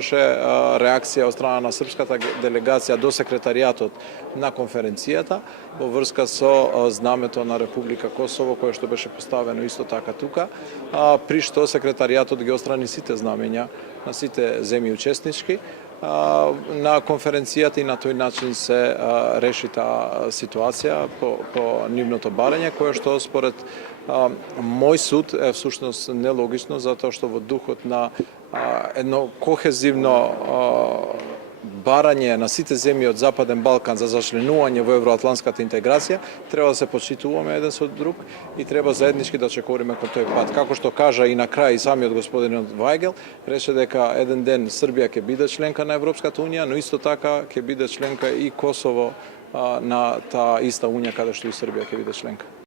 имаше реакција од страна на српската делегација до секретаријатот на конференцијата во врска со знамето на Република Косово, кое што беше поставено исто така тука, при што секретаријатот ги отстрани сите знамења на сите земји учеснички на конференцијата и на тој начин се реши таа ситуација по нивното барање, кое што според мој суд е всушност нелогично, затоа што во духот на едно кохезивно барање на сите земји од Западен Балкан за зачленување во евроатлантската интеграција, треба да се почитуваме еден со друг и треба заеднички да чекориме кон тој пат. Како што кажа и на крај и самиот господинот Вајгел, рече дека еден ден Србија ќе биде членка на Европската унија, но исто така ќе биде членка и Косово на таа иста унија каде што и Србија ќе биде членка.